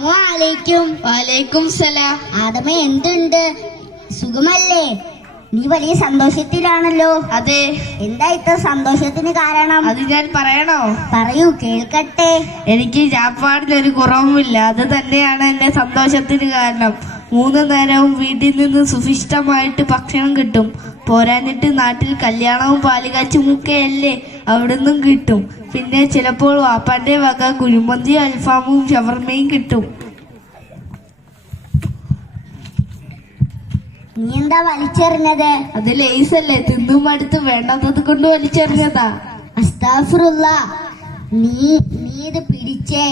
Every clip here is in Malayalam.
വാലേക്കും സലാം. ആദമ എന്തുണ്ട്? സുഖമല്ലേ? നീ വലിയ സന്തോഷത്തിലാണല്ലോ. അതെ. എന്താ ഇത്ര സന്തോഷത്തിന് കാരണം? അത് ഞാൻ പറയണോ? പറയൂ കേൾക്കട്ടെ. എനിക്ക് ജാപ്പാടിൽ ഒരു കുറവുമില്ല. അത് തന്നെയാണ് എന്റെ സന്തോഷത്തിന് കാരണം. മൂന്ന് നേരവും വീട്ടിൽ നിന്ന് സുഭിഷ്ടമായിട്ട് ഭക്ഷണം കിട്ടും. പോരാഞ്ഞിട്ട് നാട്ടിൽ കല്യാണവും പാലുകാച്ചുമൊക്കെയല്ലേ അവിടുന്നും കിട്ടും. പിന്നെ ചിലപ്പോൾ വാപ്പാന്റെ വക കുഴിമന്തി അൽഫാമും ഷവർമയും കിട്ടും. നീ എന്താ വലിച്ചെറിഞ്ഞത്? അത് അല്ലേ തിന്നും അടുത്ത് വേണ്ടാത്തത് കൊണ്ട് വലിച്ചെറിഞ്ഞതാ. അസ്താഫുറുള്ള നീ നീ ഇത് പിടിച്ചേ.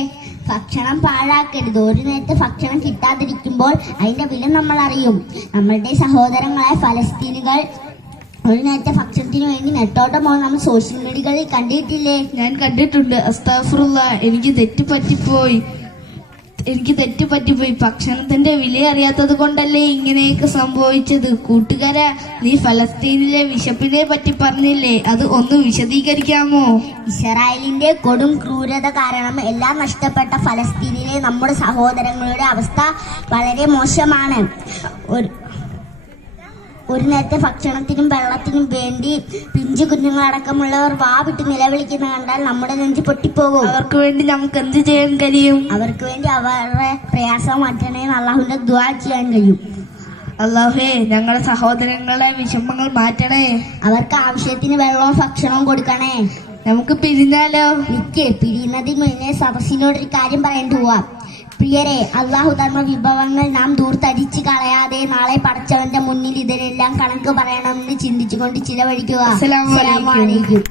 ഭക്ഷണം പാഴാക്കരുത്. ഒരു നേരത്തെ ഭക്ഷണം കിട്ടാതിരിക്കുമ്പോൾ അതിന്റെ വില നമ്മൾ അറിയും നമ്മളുടെ സഹോദരങ്ങളായ ഫലസ്തീനുകൾ ഒരു നേരത്തെ ഭക്ഷണത്തിന് വേണ്ടി നെട്ടോട്ടം പോകാൻ നമ്മൾ സോഷ്യൽ മീഡിയകളിൽ കണ്ടിട്ടില്ലേ? ഞാൻ കണ്ടിട്ടുണ്ട്. അസ്താഫുറുള്ള എനിക്ക് തെറ്റ് പറ്റിപ്പോയി. എനിക്ക് തെറ്റുപറ്റിപ്പോയി ഭക്ഷണത്തിന്റെ വില അറിയാത്തത് കൊണ്ടല്ലേ ഇങ്ങനെയൊക്കെ സംഭവിച്ചത്? കൂട്ടുകാരാ നീ ഫലസ്തീനിലെ വിശപ്പിനെ പറ്റി പറഞ്ഞില്ലേ? അത് ഒന്ന് വിശദീകരിക്കാമോ? ഇസ്രായേലിന്റെ കൊടും ക്രൂരത കാരണം എല്ലാം നഷ്ടപ്പെട്ട ഫലസ്തീനിലെ നമ്മുടെ സഹോദരങ്ങളുടെ അവസ്ഥ വളരെ മോശമാണ്. ഒരു നേരത്തെ ഭക്ഷണത്തിനും വെള്ളത്തിനും വേണ്ടി പിഞ്ചു കുഞ്ഞുങ്ങളടക്കമുള്ളവർ വാ വിട്ട് നിലവിളിക്കുന്ന കണ്ടാൽ നമ്മുടെ നെഞ്ചു പൊട്ടിപ്പോകും. അവർക്ക് വേണ്ടി നമുക്ക് എന്ത് ചെയ്യാൻ കഴിയും? അവർക്ക് വേണ്ടി അവരുടെ പ്രയാസം മാറ്റണേ അള്ളാഹുവിന്റെ ദ്വാ ചെയ്യാൻ കഴിയും. അള്ളാഹേ ഞങ്ങളുടെ സഹോദരങ്ങളെ വിഷമങ്ങൾ മാറ്റണേ. അവർക്ക് ആവശ്യത്തിന് വെള്ളവും ഭക്ഷണവും കൊടുക്കണേ. നമുക്ക് പിരിഞ്ഞാലോ? നിക്ക് പിരിയുന്നതിന് മുന്നേ സദസ്സിനോട് ഒരു കാര്യം പറയേണ്ടി പോവാം. പ്രിയരെ അള്ളാഹു ധർമ്മ വിഭവങ്ങൾ നാം ദൂർത്തടി ഇതിനെല്ലാം കണക്ക് പറയണമെന്ന് ചിന്തിച്ചുകൊണ്ട് ചിലവഴിക്കുക അസ്സലാമു അസ്സലാമു അലൈക്കും.